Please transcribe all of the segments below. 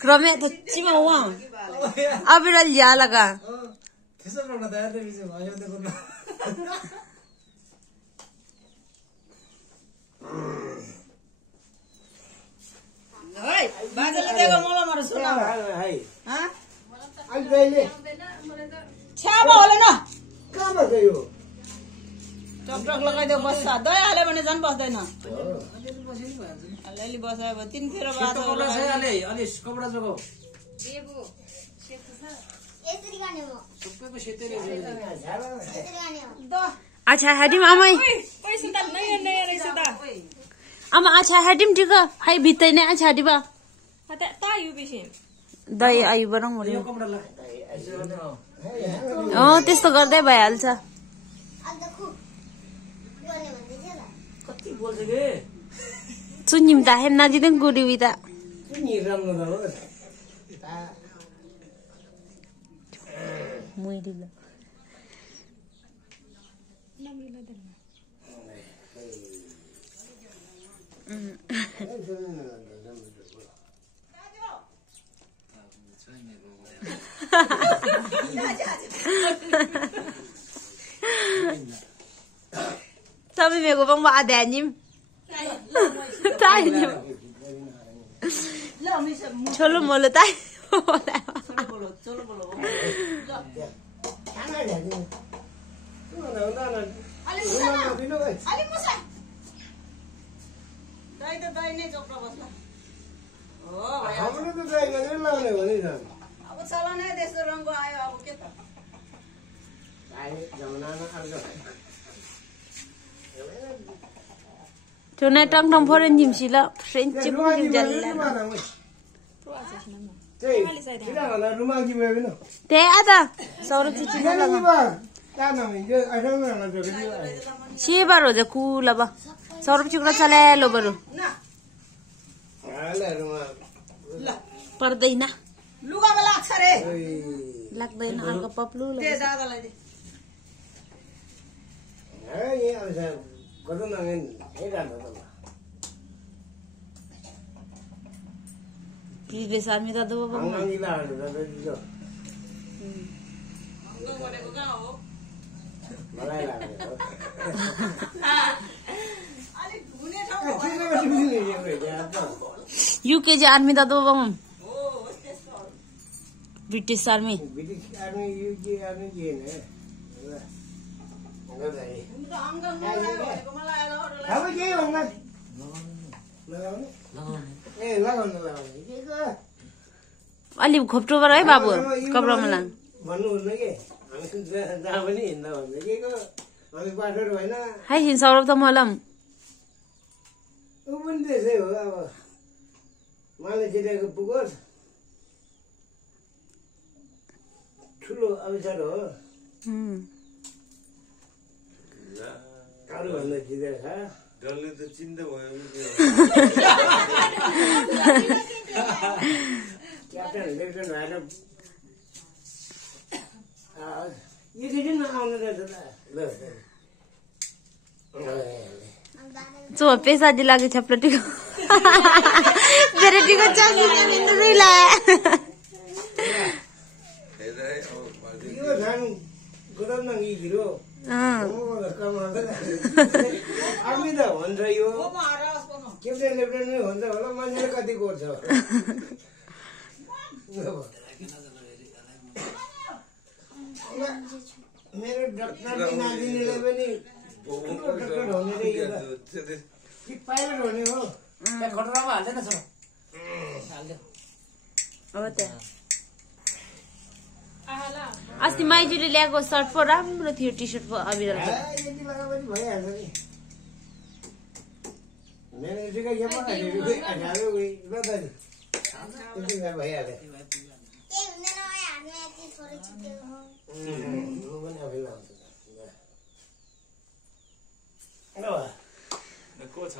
그러면 됐지만 와. 아비랄 야라가. Oi, बाजेले दिएको मलाई मार सुन है ह अहिले छ्यामा होला न कहाँ गयो टकटक लगाइदेऊ बस्छ दही हाल्यो भने झन् बस्दैन अलिअलि बसायो भने तिन फेर बाजा अलि कपडा जोगाऊ अच्छा हेडिम आमै पैसा त नयाँ नयाँ रहेछ त आमा अच्छा हेडिम ठीक है भित्तै नै अच्छा हेडिबा त यो बेसी दही आयु बरङ यो कपडा ल त्यस्तो गर्दै भइहाल्छ कति बोल्छ के सुनिम त हेम नजिदै गुडी त नि राम्रो न हो मुइदिल Tapi mẹ của bông bạ đẻ nhím. Tai nhím. Cholo molo tai. चलो बोलो दही त दही नै चोक्रो बस्ला हो हाम्रो त दही गरेर लाउने हो नि त अब चलन नै त्यस्तो रङको आयो अब के त अहिले जमानामा अर्को Chona tang tang foreign nhím xí lợ. Friend chip cũng dần lên. रुमाल की बेबी ना Thế á ta. Sau đó chị nó là क्या नाम है ये आई डोंट नो जो Chị bảo rồi cú là ba. Sau đó chị nó chale lo baro. ना अरे रुमाल ल पर्दैन. लुगामा लाग्छ रे लाग्दैन अर्को पप्लु दे लाग्छ. दादालाई दे है ये अब कदम नगन हे राम्रो त Previous army ta do ba. अंगांगी लाहरू त जो अङ्ग भनेको कहाँ हो मलाई लाग्यो अलिक हुने ठाउँ UK ji army ta do ba. हो त्यस्तो British army. British army UK army के ने हुनु त अङ्ग लगायो भनेको मलाई आएर अरूलाई अब के होला लगाउने ए लगाउनु के को अलि खोप्टोबाट है बाबु कपडामा लाङ. भन्नुहुन्न के हामी जहाँ पनि हिँड्दा भन्दै के को हामी बाटोहरू होइन हाइ हिन सौरभ त मलम. ऊ पनि त्यसै हो अब माले चिरेको पुगोस् ठुलो अवसर हो अरू भन्दा चिरेछ डरले त चिन्ता भयो क्याप्टन लेफ्टन भएर एकैछिन आउनु रहेछ ल So पैसा दिला के छपलटी को. बेरेटी को चांदी नहीं दिला. यो धान गरम नगी गिरो हां. आर्मी त भन्छ यो म आरास बनो क्याप्टन लेफ्टन नै भन्छ होला मान्छेले कति गर्छ मेरो डाक्टर नातिनीलाई पनि डाक्टर हुने रे यो कि पाइलट हुने हो त्यहाँ खटरामा हाल्दैन छ हाल्यो अब त्यहाँ अस्ति माइजूले ल्याएको सर्ट पो राम्रो थियो टी सर्ट पो अबिरलको. यति लगाएपछि भइहाल्छ नि मेरो यतिकै यो पो हालेको उही ल दाजु त्यति भइहाल्यो म पनि आफै लाउँछु को छ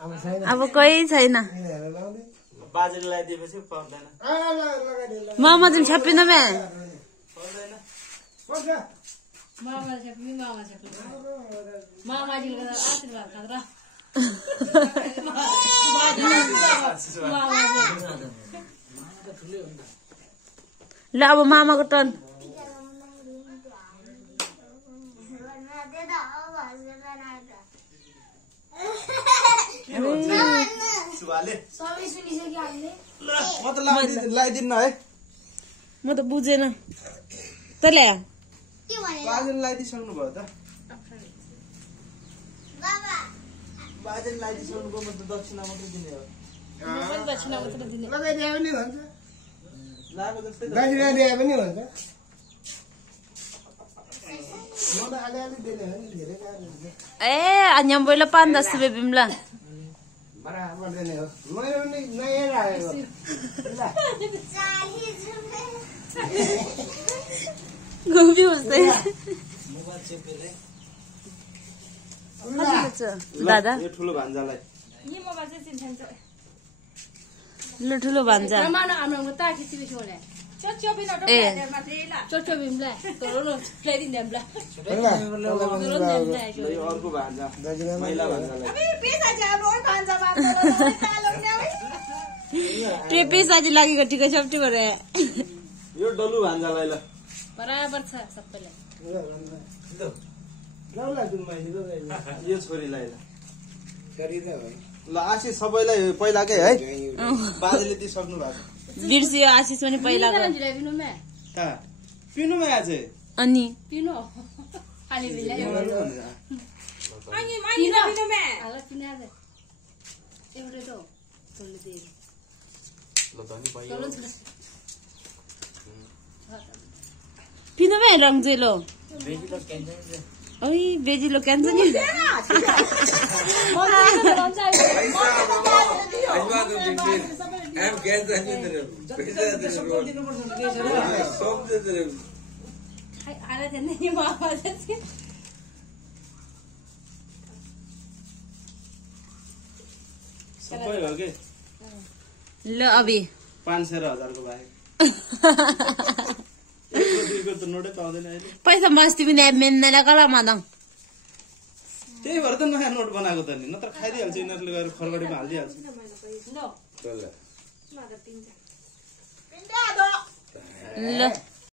अब छैन अब कोही छैन. यिनीहरू लाउँदै बाजेले लगाइदिएपछि पाउँदैन लगाइदिनु मामा चाहिँ छापिन मे. पाउँदैन पर्छ मामा छेप्नु मामा छेप्नु मामाजीले आशीर्वाद खाँदा ल अब मामाको टर्न। सुभाले म त लगाइदिन्न है। म त बुझेन तैँले बाजेले लगाइदिइसक्नु भयो त। बाजेले लगाइदिइसक्नु भयो, म त दक्षिणा मात्रै दिने हो। लगाइदिए पनि भन्छ लगाएको जस्तै त। दक्षिणा दिए पनि भन्छ। म त अलिअलि दिने हो नि, धेरै गाह्रो ए यहाँ पहिला 5-10 रुपियाँ बिम्ला बराबर दिने हो। मैले पनि नयाँ राखेको घुम्पी हुँदै दादा यो ठुलो भान्जालाई ल ठुलो भान्जा ए यो अर्को भान्जा महिला भान्जालाई टेपे साथी लागेको ठिकै सप्टी गरे यो डलु भान्जालाई ल बराबर छ सबैलाई यो छोरीलाई ल आशिष सबैलाई पहिलाकै है बाजेले दिइसक्नु भएको बिर्सियो आशिष पनि पहिलाको कहाँ पिनुमा आज अनि पिनुमै रङ्जेलो ओइ बेजिलो क्यान्छ नि सबै हो कि ल अबि 500 र 1000 को बाहेक एक त नोटै पाउँदैन अहिले पैसा मस्ती पनि मेन्दैन कला मादङ त्यही भएर त नयाँ नोट बनाएको त नि नत्र खाइदिइहाल्छ यिनीहरूले गएर खरगडीमा हालिदिइहाल्छ ल